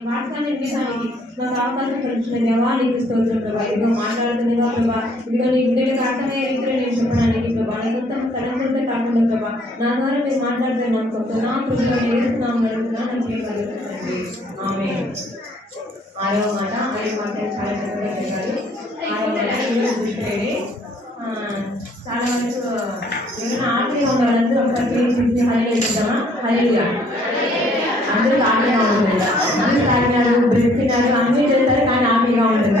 వాక్యాన్ని వినడానికి మాకు అవకాశం కలిగిన దేవా నీకు స్తోత్రం ప్రభా. ఇదిగో మాట్లాడుతుందిగా ప్రభా, ఇదిగో నీ బిడ్డలకు అర్థమయ్యే రీతిలో నేను చెప్పడానికి ప్రభా, నా సొంత తలంపులతో కాకుండా ప్రభా, నా ద్వారా మీరు మాట్లాడుతున్నాను కొంత నా కృషిలో నేర్చుకున్నాము జరుగుతున్నా నాకు చేయగలుగుతుంది. ఆమె 6వ మాట 5 మాటలు చాలా చక్కగా చెప్పారు. 6వ మాట దృష్టి చాలా వరకు ఏమైనా ఆటగా ఉన్న వాళ్ళందరూ ఒకటి హైలైట్ ఇద్దామా? హైలైట్గా అందరూ ఆటగా ఉంటుంది. అందరూ తాగినారు, బ్రెడ్ తిన్నారు, అన్నీ చేస్తారు, కానీ ఆటగా ఉంటుంది.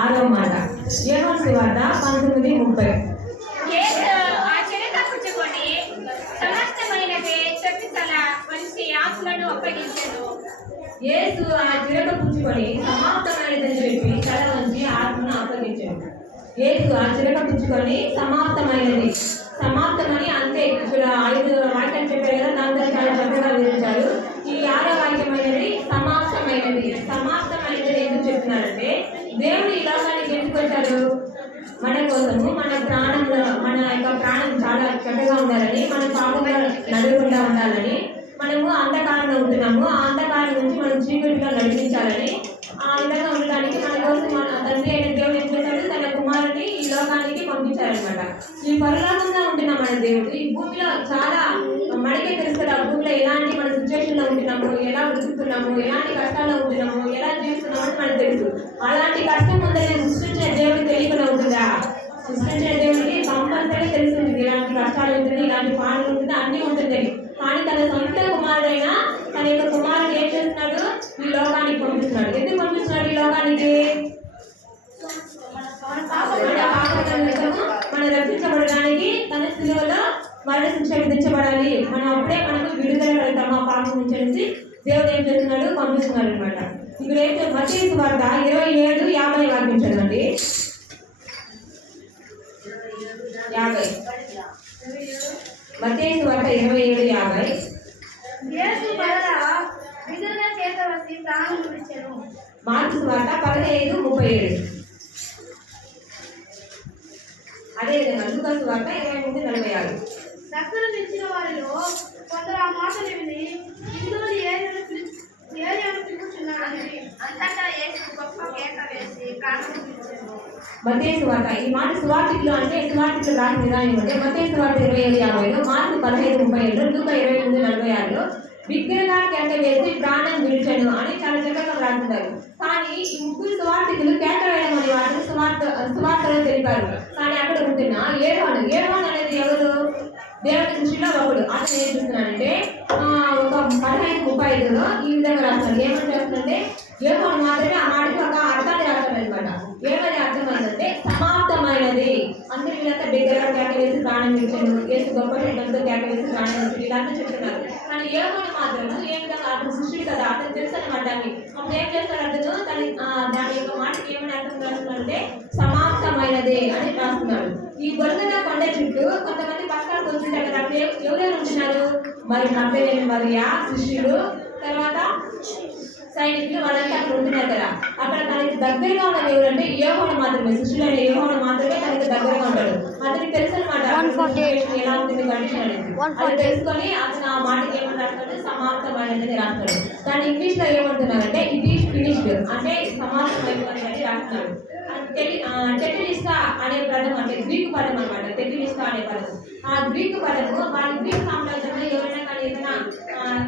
6వ మాట యోహాను సువార్త 19:30. యేసు ఆ చిరక పుచ్చుకొని సమాప్తమైనదని చెప్పి తల వంచి ఆత్మను అప్పగించాడు. యేసు ఆ చిరక పుచ్చుకొని సమాప్తమైనది, సమాప్తమని అంతే. ఇక్కడ 5 వాక్యాలు చెప్పారు కదా, దాంతో చాలా చక్కగా వివరించారు. ఈ 6వ వాక్యమైనది సమాప్తమైనది. సమాప్తమైనది ఎందుకు చెప్తున్నారంటే, దేవుడు ఈ లోకానికి ఎందుకు వచ్చారు? మన కోసము, మన ప్రాణంలో మన యొక్క ప్రాణం చాలా చక్కగా ఉండాలని, మన పాపంగా నడవకుండా ఉండాలని, మనము అంధకారంలో ఉంటున్నాము, ఆ అంధకారం నుంచి మనం చీకటిలో నడిపించాలని, ఆ విధంగా ఉండడానికి మన కోసం మన తండ్రి అయిన దేవుడు ఏం చేశాడు? తన కుమారుని ఈ లోకానికి పంపించారనమాట. ఈ పరలోకంగా ఉంటున్న మన దేవుడు ఈ భూమిలో చాలా మనకే తెలుసు కదా, భూమిలో ఎలాంటి మన సిచ్యువేషన్లో ఉంటున్నాము, ఎలా బ్రతుకుతున్నాము, ఎలాంటి కష్టాల్లో ఉంటున్నాము, ఎలా జీవిస్తున్నాము అని మనకు తెలుసు. అలాంటి కష్టం ఉందని సృష్టించిన దేవుడు తెలియకుండా ఉంటుందా? సృష్టించిన దేవుడికి కంపల్సరీ తెలుస్తుంది ఇలాంటి కష్టాలు ఉంటుంది, ఇలాంటి పాటలు ఉంటుంది, అన్నీ ఉంటుంది. కానీ తన సొంత కుమారుడైన తన యొక్క కుమారుడు ఏం చేస్తున్నాడు? ఈ లోకానికి పంపిస్తున్నాడు. ఎందుకు పంపిస్తున్నాడు ఈ లోకానికి? మనం రక్షించబడడానికి తన శిలువలో మరణ శిక్ష విధించబడాలి. మనం అప్పుడే మనకు విడుదల కలుగుతాం ఆ పాపం నుంచి. దేవుడు ఏం చేస్తున్నాడు? పంపిస్తున్నాడు అనమాట. ఇప్పుడు ఏం మత్తయి సువార్త 27:50 వాక్యం చదవండి. 50 మత్తయి సువార్త 27:50. మార్కు సువార్త 15:37. అదేవిధంగా లూకా సువార్త 23:46. రక్షణ ఇచ్చిన వారిలో కొందరు ఆ మాటలు విని ఇందులో ఏరియను పిలుచున్నాడని అంతటా యేసు గొప్ప కేక వేసి ప్రాణం విడిచెను. మత్తయి సువార్త ఈ మాట సువార్తికులు అంటే సువార్తికులు రాసిన విధానం అంటే మత్తయి సువార్త 27:50, మార్కు 15:37, లూకా 23:46లో బిగ్గరగా కేక వేసి ప్రాణం విడిచెను అని చాలా చక్కగా రాస్తున్నారు. కానీ ఈ ముగ్గురు సువార్తికులు కేక వేయడం అనే వాటిని సువార్తలో తెలిపారు. కానీ అక్కడ ఉంటున్న యోహాను అనేది ఎవరు? దేవుడి దృష్టిలో ఒకడు. అతను ఏం చూస్తున్నాడంటే ఒక 15:35లో ఈ విధంగా రాస్తాడు. ఏమని చేస్తుందంటే, యోహాను మాత్రమే ఆ మాటకి ఒక అర్థాన్ని రాస్తాడు అనమాట. ఏమని అర్థమైందంటే సమాప్తమైనది. అందరి వీళ్ళంతా బిగ్గరగా కేక వేసి ప్రాణం విడిచాను, యేసు గొప్ప శబ్దంతో కేక వేసి ప్రాణం విడిచాడు, ఇలాంతా చెప్తున్నారు. కానీ యోహాను మాత్రం ఏ విధంగా అతను సృష్టి కదా, అతను తెలుసు అనమాట. అప్పుడు ఏం చేస్తాడు? అతను దాని యొక్క మాటకి ఏమని అర్థం రాస్తున్నాడంటే సమాప్తమైనది అని రాస్తున్నాడు. ఈ గొల్లన కొండ చుట్టూ కొంతమంది పక్కన కూర్చుంటారు కదా, అక్కడ ఎవరెవరు ఉంటున్నారు? మరి మగ్దలేని మరియ, శిష్యులు, తర్వాత సైనికులు, వాళ్ళంతా అక్కడ ఉంటున్నారు కదా. అక్కడ తనకి దగ్గరగా ఉన్నది ఎవరంటే యోహాను మాత్రమే. శిష్యులైన యోహాను మాత్రమే తనకి దగ్గరగా ఉంటాడు. అతనికి తెలుసు అనమాట ఎలా ఉంటుంది కండిషన్ అనేది. అది తెలుసుకొని అతను ఆ మాటకి ఏమని రాస్తాడు? సమాప్తమైనది రాస్తాడు. దాన్ని ఇంగ్లీష్ లో ఏమంటున్నారంటే ఇట్ ఈస్ ఫినిష్డ్ అంటే సమాప్తమైనది రాస్తున్నాడు. టెటిలిస్టా అనే పదం అంటే గ్రీకు పదం అనమాట. టెటిలిస్టా అనే పదం, ఆ గ్రీకు పదము వాళ్ళ గ్రీకు సామ్రాజ్యంలో ఎవరైనా కానీ ఏదైనా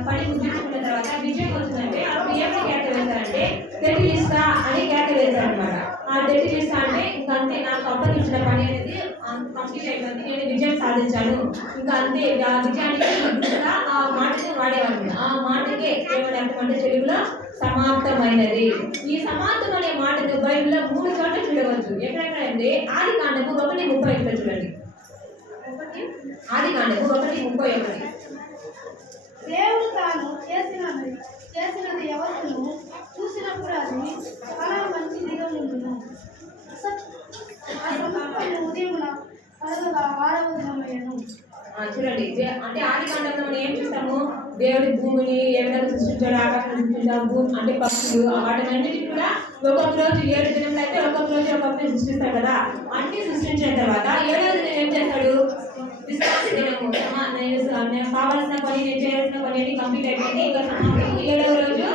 పని ముగించుకున్న తర్వాత విజయం వచ్చిందంటే అప్పుడు ఏమని కేక వేస్తారంటే టెటిలిస్టా అని కేక వేస్తారనమాట. ఆ టెటిలిస్టా అంటే ఇంకంతే, నాకు అప్పగించిన పని అనేది కంప్లీట్ అయిపోయింది, నేను విజయం సాధించాను, ఇంకా అంతే. ఆ విజయానికి ఆ మాటని వాడేవాళ్ళు. ఆ మాటకే ఏమని అర్థమంటే తెలుగులో సమాప్తమైనది. ఈ సమాప్తం అనే మాటను బైబిల్లో 3 చోట్ల చూడవచ్చు. ఎక్కడెక్కడంటే ఆదికాండము 1:31 చూడండి. ఆదికాండము 1:31. దేవుడు తాను చేసినది ఎవరును చూసినప్పుడు అది చాలా మంచిదిగా ఉండును. ఉదయం 6వ దినమయ్యను. చూడండి, అంటే ఆదికాండంలో మనం ఏం చూస్తాము? దేవుడి భూమిని ఏ విధంగా సృష్టించాడు, ఆకాశం సృష్టించాడు, భూమి అంటే పక్షులు, వాటినన్నిటిని కూడా ఒక్కొక్క రోజు 7 దినంలో అయితే ఒక్కొక్క రోజు ఒక్కొక్కరిని సృష్టిస్తాడు కదా. అన్ని సృష్టించిన తర్వాత 7వ దినం ఏం చేస్తాడు? విశ్రాంతి దినము నేను కావాల్సిన పని నేను చేయాల్సిన పని అన్ని కంప్లీట్ అయిపోయింది, ఇంకా సమాప్తం, 7వ రోజు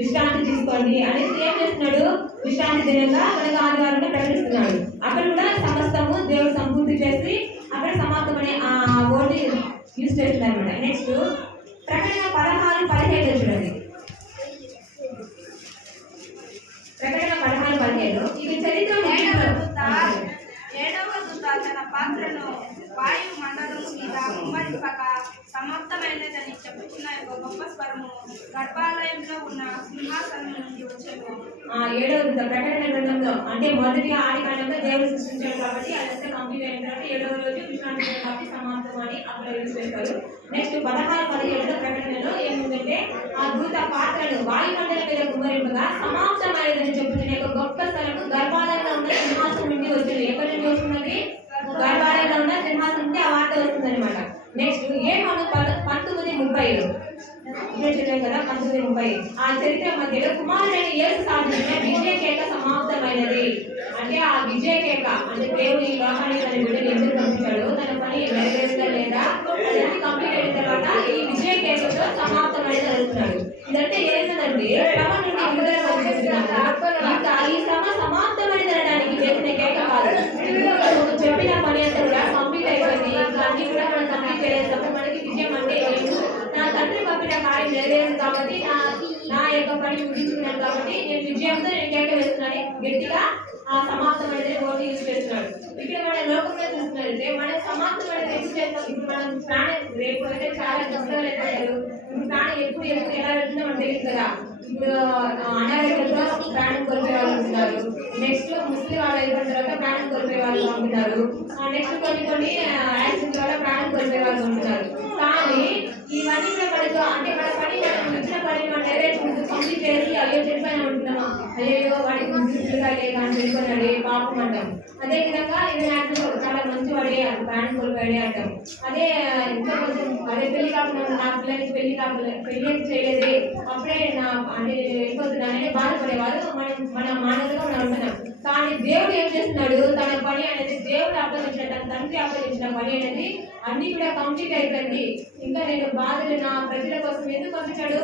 విశ్రాంతి తీసుకోండి అనేసి ఏం చేస్తున్నాడు, విశ్రాంతి దినంగా మనకు ఆదివారంగా ప్రకటిస్తున్నాడు. అక్కడ కూడా సమస్తము దేవుడు సంపూర్తి చేసి అక్కడ సమాప్తం అనే ఆ వర్డ్ యూజ్ చేస్తున్నారు అనమాట. నెక్స్ట్ ప్రకటన 16:17 చూడండి. ప్రకటన 16:17 ఇది చరిత్ర. ఏడవ దూత తన పాత్రను వాయు మండలము మీద కుమ్మరింపక సమాప్తమైనదని చెప్పుచున్న ఒక గొప్ప స్వరము గర్భాలయంలో ఉన్న సింహాసనం నుండి వచ్చేది. 7వ దూత ప్రకటన గ్రంథంలో అంటే మొదటి ఆదికాండంలో దేవుడు సృష్టించాడు కాబట్టి అదంతా కంప్లీట్ అయిన తర్వాత 7వ రోజు విశ్రాంతి కాబట్టి సమాప్తం అని అక్కడ యూజ్ చేస్తారు. నెక్స్ట్ 16:17 ప్రకటనలో ఏముందంటే ఆ దూత పాత్రను వాయుమండలం మీద కుమ్మరింపగా సమాప్తమైనదని చెప్పుచున్న ఒక గొప్ప స్థలము గర్భాలయంలో ఉన్న సింహాసనం నుండి వచ్చింది. ఎక్కడి నుండి వస్తున్నది, గర్భాలయంలో ఉన్న సింహాసనం నుండి ఆ వార్త వస్తుంది అనమాట. నెక్స్ట్ ఏమను 19:30 చెప్పాం కదా, 19:30 ఆ చరిత్ర మధ్యలో కుమారుడైన యేసు సాధించిన విజయ కేక సమాప్తమైనది. అంటే ఆ విజయ కేక అంటే దేవుడు ఈ లోకానికి తన బిడ్డను ఎందుకు పంపించాడు, తన పని నెరవేరుతా లేదా అదన్నీ కంప్లీట్ అయిన తర్వాత ఈ విజయ కేకతో సమాప్తమైనది జరుగుతున్నాడు. ఇదంటే ఏంటంటే శ్రమ నుండి విడుదల పొందుతున్నాడు. ఇంకా ఈ శ్రమ సమాప్తమైనది అనడానికి చేసిన కేక కాదు, చెప్పిన పని అంతా కూడా కంప్లీట్ అయిపోయింది, ఇంకా అన్ని కూడా మనం కంప్లీట్ చేసేటప్పుడు మనకి విజయం అంటే నా తండ్రి పంపిన కార్యం నెరవేరింది కాబట్టి నా యొక్క పని ముగించుకున్నాను కాబట్టి నేను విజయంతో నేను కేక వేస్తున్నాను గట్టిగా ఆ సమాప్తమైనది ఓటు యూజ్ చేస్తున్నాడు. ఇక్కడ మన లోకంలో చూస్తున్నారంటే మనం సమాప్తమైనది ఎందుకు చేస్తాం, ఇప్పుడు మనం ప్రాణం రేపు అయితే చాలా కష్టాలు అయిపోయారు, ఇప్పుడు ప్రాణం ఎప్పుడు ఎలా వెళ్తుందో మనకు తెలియదు కదా. ఇప్పుడు అనారోగ్యంతో ప్రాణం కోల్పోయే వాళ్ళు ఉంటున్నారు, నెక్స్ట్ ముస్లిం వాళ్ళు అయిపోయిన తర్వాత ప్రాణం కోల్పోయే వాళ్ళు ఉంటున్నారు, నెక్స్ట్ కొన్ని యాక్సిడెంట్ వల్ల ప్రాణం కోల్పోయే వాళ్ళు ఉంటున్నారు. కానీ ఇవన్నీ కూడా మనకు అంటే మన పని మనం ఇచ్చిన పని మనం నెరవేర్చుకుంటూ కంప్లీట్ చేసి అయ్యో చనిపోయినా ఉంటున్నామా, అయ్యో వాడికి ముస్లింగా లేక అని చనిపోయినాడు పాపం అంటాం. అదేవిధంగా ఇది నాకు చాలా మంచి వాడే ప్రాణం కోల్పోయాడే అంటాం. అదే ఇంకా కొంచెం అదే పెళ్లి కాకుండా నా పిల్లలకి పెళ్లి చేయలేదే అప్పుడే నా అంటే వెళ్ళిపోతున్నానని బాధపడేవారు మన మానవులుగా మనం ఉంటున్నాం. కానీ దేవుడు ఏం చేస్తున్నాడు, తన పని అనేది దేవుడు అప్పగించిన తన తండ్రి అప్పగించిన పని అనేది అన్ని కూడా కంప్లీట్ అయిపోయింది. ఇంకా నేను బాధలు నా ప్రజల కోసం ఎందుకు పంపించాడు,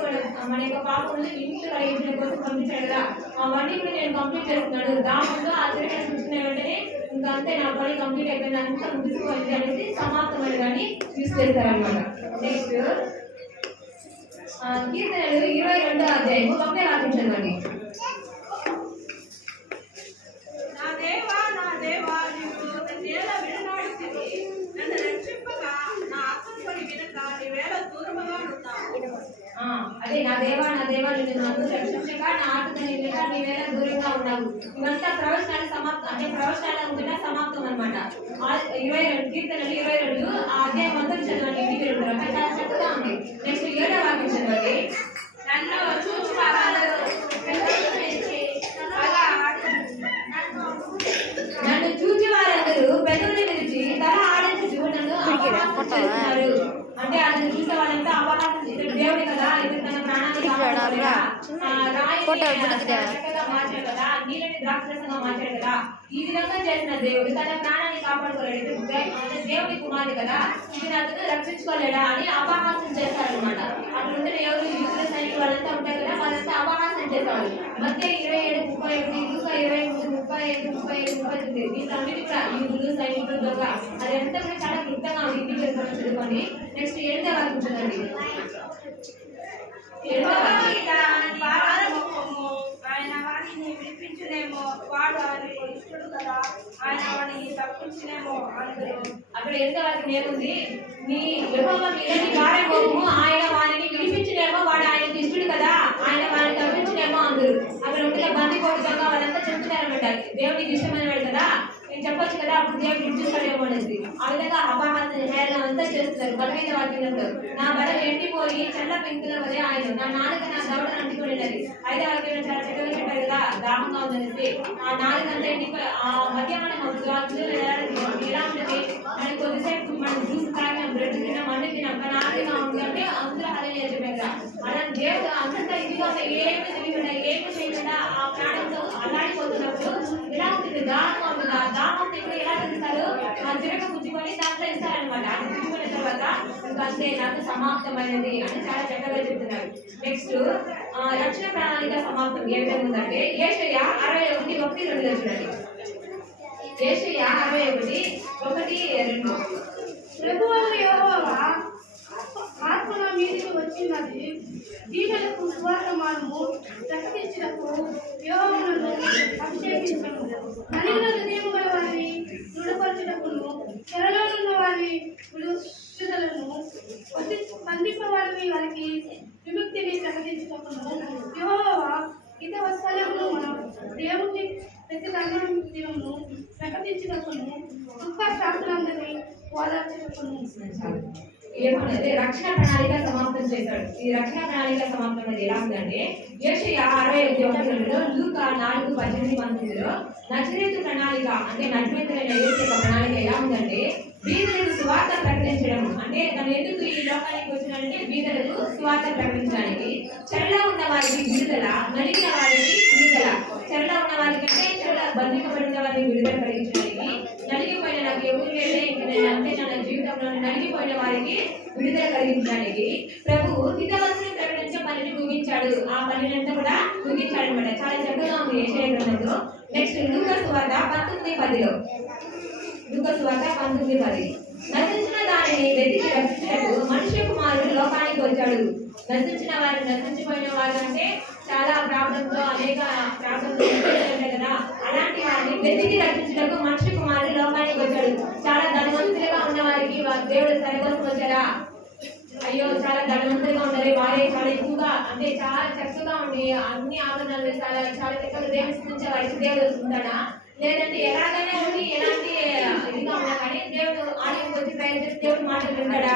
మన యొక్క పాపములు ఇంట్లో కలిగించిన కోసం పంపించాడు కదా, అవన్నీ కూడా నేను కంప్లీట్ చేస్తున్నాడు. దాంట్లో ఆశ్చర్యంగా చూసుకునే వెంటనే ఇంకా అంతే నా పని కంప్లీట్ అయిపోయింది, అంతా ముగిసిపోయింది అనేది సమాప్తమైన కానీ యూజ్ చేస్తారనమాట. నెక్స్ట్ కీర్తనలు 22వ అధ్యాయము ఒకటే రాసించండి. నా దేవా నీవు నేల విడనాడుతుంది, నన్ను రక్షింపగా నా ఆత్మని వినక నీవేళ దూరముగా ఉంటావు. అదే నా దేవా నిన్ను నన్ను రక్షించగా నా ఆత్మని వినక నీవేళ దూరంగా ఉన్నావు. ఇవంతా ప్రవచనాలు సమాప్తం అంటే ప్రవచనాలు అనుకున్న సమాప్తం అనమాట. 22 కీర్తనలు 22 ఆ అధ్యాయం మొత్తం చదవండి, ఇంటికి వెళ్తారు చాలా చక్కగా ఉంది. నెక్స్ట్ 7వ వాక్యం చదవండి. నన్ను చూచి వారందరూ పెదవులు విరిచి తల ఆడించుచు నన్ను అపహాసం చేస్తున్నారు. అంటే అతను చూసే వాళ్ళంతా అపహాసం చేస్తారు. దేవుడి కదా ఇప్పుడు తన ప్రాణాన్ని కాపాడుకోవాలి కదా, చక్కగా మార్చాడు కదా, నీళ్ళని ద్రాక్షరసంగా మార్చాడు కదా, ఈ విధంగా చేసిన దేవుడు తన ప్రాణాన్ని కాపాడుకోలేడు. అంటే దేవుడి కుమారుడు కదా, ఇది అతను రక్షించుకోలేడా అని అపహాసం చేస్తారనమాట. అక్కడ ఉంటే ఎవరు యుద్ధ సైనికులు వాళ్ళంతా ఉంటారు కదా, వాళ్ళంతా అపహాసం చేసేవాళ్ళు. మధ్య 27:31 ఇంకా 23:35 వీటన్నిటి కూడా యుద్ధులు సైనికులు దొంగ అదంతా కూడా చాలా క్లుప్తంగా ఇంటికి వెళ్ళి చదువుకోండి. నెక్స్ట్ 8వ వాక్యం చూడండి. ఆయన వాడిని విడిపించునేమో, వాడు ఆయనకు ఇష్టడు కదా, ఆయన వాడిని తప్పించునేమో అందరూ. అక్కడ ఎంత వారికి ఏముంది, నీ యెహోవా మీద నీ భారం మోపము, ఆయన వారిని విడిపించునేమో, వాడు ఆయనకు ఇష్టడు కదా, ఆయన వారిని తప్పించునేమో అందరూ. అక్కడ ఉంటే బంది కొడుగా వాళ్ళంతా చెప్తున్నారన్నమాట, దేవునికి ఇష్టమైన వాడు కదా, నేను చెప్పొచ్చు కదా, అప్పుడు దేవుడు విడిపిస్తాడేమో అనేసి. ఆ విధంగా అపహాసం హేళన అంతా చేస్తున్నారు. 15వ వాక్యంలో నా బలం ఎండిపోయి చెల్ల పెంకుల వలె ఆయన నా నాలుక నా దవడను అంటుకునేది. 5వ వాక్యంలో చాలా చక్కగా చెప్పారు కదా, దాహంగా ఉందనేసి. ఆ నాలుక అంతా ఎండిపోయి ఆ మధ్యాహ్నం ఎలా ఉంటుంది, మనం కొద్దిసేపు మనం జ్యూస్ తాగిన బ్రెడ్ తిన్నాం అన్ని తిన్నాం, కానీ ఆకలిగా ఉందంటే అందరూ అదే చెప్పారు కదా. అలా దేవుడు అంతా ఇది కొద్దిగా ఒక ఏమి తెలియకుండా ఏమి చేయకుండా ఆ ప్రాణంతో అల్లాడిపోతున్నప్పుడు ఎలా ఉంటుంది? దాహంగా ఉంటుంది. ఆ దాహం ఇప్పుడు ఎలా తెలుస్తారు? ఆ చిరక పుచ్చుకొని దాంట్లో ఇస్తారనమాట. అది పుచ్చుకున్న తర్వాత ఇంకా అంతే నాకు సమాప్తమైనది అని చాలా చక్కగా చెప్తున్నారు. నెక్స్ట్ రక్షణ ప్రణాళిక సమాప్తం ఏ విధంగా ఉందంటే యేషయా 61:1-2 చూడండి. యేషయా 61:1-2 ప్రభువైన యెహోవా ఆత్మ నా మీదికి వచ్చినది, దీనులకు సువర్తమానము ప్రకటించుటకు యెహోవా నన్ను అభిషేకించెను. నలిగిన హృదయము గల వారిని దృఢపరచుటకును, చెరలోనున్న వారి విడుదలను బంధింపబడిన వారికి విముక్తిని ప్రకటించుటకును యెహోవా హితవత్సలమును మన దేవుని ప్రతి దినమును ప్రకటించుటకును దుఃఖ శాంతులందరినీ ఓదార్చుటకును. ఏమన్నది? రక్షణ ప్రణాళిక సమాప్తం చేశాడు. ఈ రక్షణ ప్రణాళిక సమాప్తం అనేది ఎలా ఉందంటే యేషయా 61:1-2, లూకా 4:18-19 నజరేతు ప్రణాళిక అంటే నజరేతుడైన యేసు యొక్క ప్రణాళిక ఎలా ఉందంటే బీదలకు సువార్త ప్రకటించడం. అంటే తను ఎందుకు ఈ లోకానికి వచ్చినాడంటే బీదలకు సువార్త ప్రకటించడానికి. చెరలో ఉన్న వారికి విడుదల, నలిగిన వారికి విడుదల. చెరలో ఉన్న వారికి అంటే చెరలో బంధింపబడిన వారిని విడుదల కలిగించడానికి, నలిగిపోయిన నాకు ఎవరు లేదే ఇంక నేను అంతే నా జీవితంలో నలిగిపోయిన వారికి విడుదల కలిగించడానికి ప్రభువు హితవత్సరం ప్రకటించే పనిని ముగించాడు. ఆ పనినంతా కూడా ముగించాడు అనమాట. చాలా చక్కగా ఉంది యేషయా గ్రంథంలో. నెక్స్ట్ లూకా సువార్త 19:10. లూకా సువార్త 19:10 నశించిన దానిని వెతికి రక్షించటకు మనుష్య కుమారుడు లోకానికి వచ్చాడు. నశించిన వారు, నశించిపోయిన వారు అంటే చాలా ప్రాబ్లంతో అనేక ప్రాబ్లంతో ఉంటాయి కదా, అలాంటి వారిని వెతికి రక్షించటకు మనుష్య కుమారుడు లోకానికి వచ్చాడు. చాలా ధనవంతులుగా ఉన్న వారికి దేవుడు సరికోసం వచ్చారా? అయ్యో చాలా ధనవంతులుగా ఉండాలి, వారే చాలా ఎక్కువగా అంటే చాలా చక్కగా ఉండి అన్ని ఆభరణాలు చాలా చాలా చక్కగా దేవుడు వారికి దేవుడు వస్తుంటాడా? లేదంటే ఎలాగైనా ఉండి ఎలాంటి ఇదిగా ఉన్నా కానీ దేవుడు ఆలయం వచ్చి ప్రయాణం చేసి దేవుడు మాటలు వింటాడా?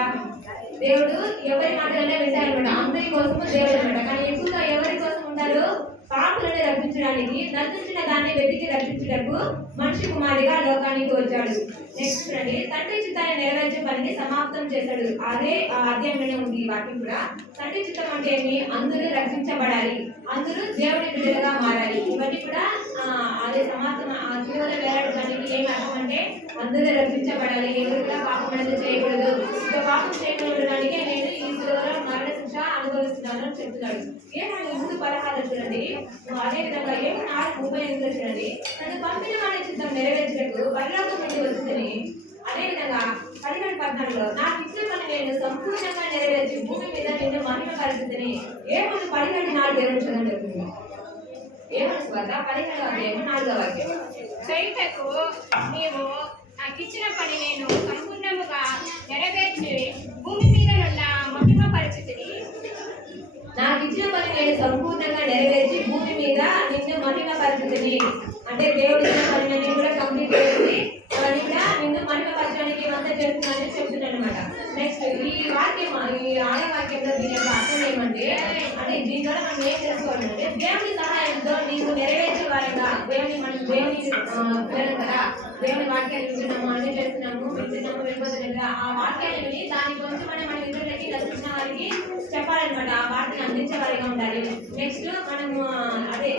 దేవుడు ఎవరి మాటలనే వింటారనమాట. అందరి కోసము దేవుడు అనమాట. కానీ ఎక్కువగా ఎవరి కోసం ఉంటారు? పాపులను రక్షించడానికి, నశించిన దాన్ని వెతికి రక్షించడానికి మనిషి కుమారుడిగా లోకానికి వచ్చాడు. నెక్స్ట్ చూడండి, తండ్రి చిత్తాన్ని నెరవేర్చే పనిని సమాప్తం చేశాడు. అదే ఆ అధ్యాయంలోనే ఉంది ఈ వాక్యం కూడా. తండ్రి చిత్తం అంటే ఏమి? అందరూ రక్షించబడాలి, అందరూ దేవుడి బిడ్డలుగా మారాలి. ఇవన్నీ కూడా అదే సమాప్తం. ఆ జీవన వేలాడడానికి ఏమి అర్థం అంటే అందరూ రక్షించబడాలి, ఎవరు కూడా పాపం అనేది చేయకూడదు. ఇంకా పాపం చేయకూడడానికి నేను ఈ శిలువలో మరణ శిక్ష అనుభవిస్తున్నాను అని చెప్తున్నాడు. ఏమని 3:16 చూడండి. అదే విధంగా 7:4-38 చూడండి. నన్ను పంపిన వారి చిత్తం నెరవేర్చడానికి పరలోకం నుండి వచ్చిందని. అదే విధంగా 11:14 నాకు ఇచ్చిన పని నేను సంపూర్ణంగా నెరవేర్చి భూమి మీద నిన్ను మహిమ పరిస్థితిని. ఏమని 12:4 చూడండి. ఏమని స్వాత 12:4 సైతకు నీవు నాకు ఇచ్చిన పని నేను సంపూర్ణముగా నెరవేర్చి భూమి మీద నున్న మహిమ పరిస్థితిని. నాకు ఇచ్చిన పని నేను సంపూర్ణంగా నెరవేర్చి భూమి మీద నిన్ను మహిమ పరిస్థితిని. అంటే దేవుడు ఇచ్చిన పని కూడా కంప్లీట్ చేసి అవన్నీ కూడా నిన్ను మహిమ పరచడానికి ఇవంతా చేస్తున్నానని చెప్తున్నాను అనమాట. నెక్స్ట్ ఈ వాక్యం, ఈ ఆడే వాక్యంలో దీని యొక్క అర్థం ఏమంటే అంటే దీని ద్వారా మనం ఏం తెలుసుకోవాలంటే దేవుని సహాయంతో నీకు నెరవేర్చే వారంగా దేవుని పిల్లలు కదా, దేవుని వాక్యాన్ని వింటున్నాము, అన్ని చేస్తున్నాము, వినబోతున్నాం కదా, ఆ వాక్యాన్ని దాని గురించి మన ఇతరులకి నచ్చిన వారికి చెప్పాలన్నమాట. ఆ వాటిని అందించే వారిగా ఉండాలి. నెక్స్ట్ మనము అదే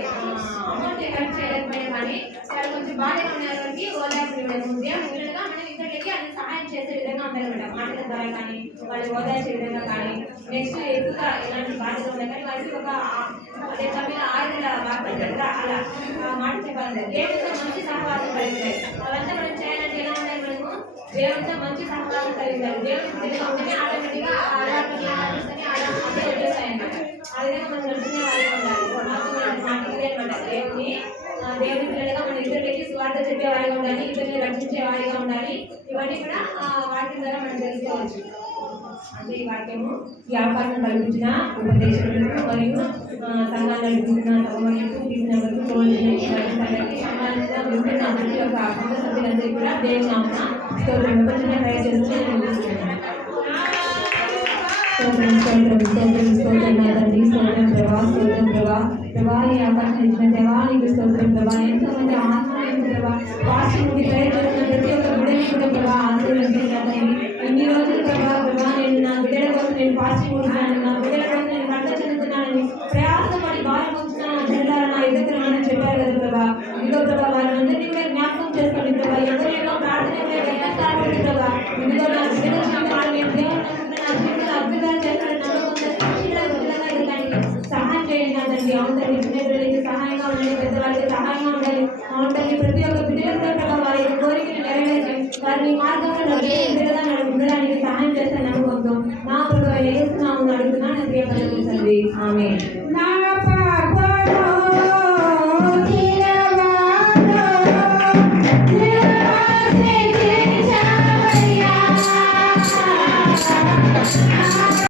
అమౌంట్ హెల్ప్ చేయలేకపోయినా కానీ చాలా కొంచెం బాధగా ఉన్న వారికి ఓదార్పు ఇవ్వడము, దేవుని విధంగా మనం ఇతరులకి అది సహాయం చేసే విధంగా ఉండాలన్నమాట. మాటల ద్వారా కానీ వాళ్ళు ఓదార్చే విధంగా కానీ. నెక్స్ట్ ఎక్కువగా ఇలాంటి బాధలు ఉన్నాయి కానీ వారికి ఒక అదే తమిళ 6 వాక్యం కదా అలా మాట చెప్పాలి. దేవుడితో మంచి సహవాసం కలిగినాయి. అవంతా మనం చేయాలంటే ఎలా ఉండాలి? మనము దేవుడితో మంచి సహవాసం కలిగినారు. దేవుడి విధంగా ఉంటేనే ఆటోమేటిక్గా అదే వచ్చేస్తాయి అన్నమాట. ఆ విధంగా మనం నడుచుకునే వారిగా ఉండాలి. మాటలే అనమాట. దేవుని పిల్లలుగా మన ఇతరులకి స్వార్థ చెప్పే వారిగా ఉండాలి, ఇతరులను రక్షించే వారిగా ఉండాలి. ఇవన్నీ కూడా వాక్యం ద్వారా మనం తెలుసుకోవచ్చు. అంటే ఈ వాక్యము ఈ అవకాశం కల్పించిన ఉపదేశకులకు మరియు సంఘాలు నడుపుతున్న సౌకర్యాలకు తీసుకున్నకు సంబంధించిన విభిన్న ప్రతి ఒక్క సంఘ సభ్యులందరికీ కూడా దేవుని నామమున స్తోత్రం విభజన ప్రయత్నించి ప్రభా ఈ అవకాశం ఇచ్చిన దేవా నీకు స్తోత్రం ప్రభా. ఎంతో మంది ఆత్మీయ ప్రభా పాస్ట్ నుండి ప్రయత్నిస్తున్న ప్రతి ఒక్క బిడ్డని కూడా ప్రభా ఆశీర్వదించండి. ఇన్ని రోజులు ప్రభా నేను నా బిడ్డల కోసం నేను పాస్టింగ్ ఉంటున్నాను, నా బిడ్డల కోసం నేను కష్ట చెందుతున్నానని ప్రయాసం ప్రభా. ఇదిగో ప్రభా వారందరినీ కూడా జ్ఞాపకం చేసుకోండి ప్రభా. ఎవరైనా ప్రార్థన వ్యక్తం ప్రభా. ఇదిగో నా బిడ్డలు వాళ్ళని దేవుని నా జీవితంలో అద్భుతాలు చేస్తారని నమ్మకంతో సహాయం చేయండి నా తండ్రి. అవును తండ్రి, చిన్న పిల్లలకి సహాయంగా ఉండండి, పెద్దవాళ్ళకి సహాయంగా ఉండాలి. అవును తండ్రి, ప్రతి ఒక్క బిడ్డలకు ప్రభా వారి యొక్క కోరికలు నెరవేర్చి వారిని మార్గంలో ఉండడానికి సహాయం చేస్తాను నమ్మకంతో నా ప్రభు యేసు నామములో అడుగుతున్నాను ప్రియ పరమ తండ్రి. ఆమేన్.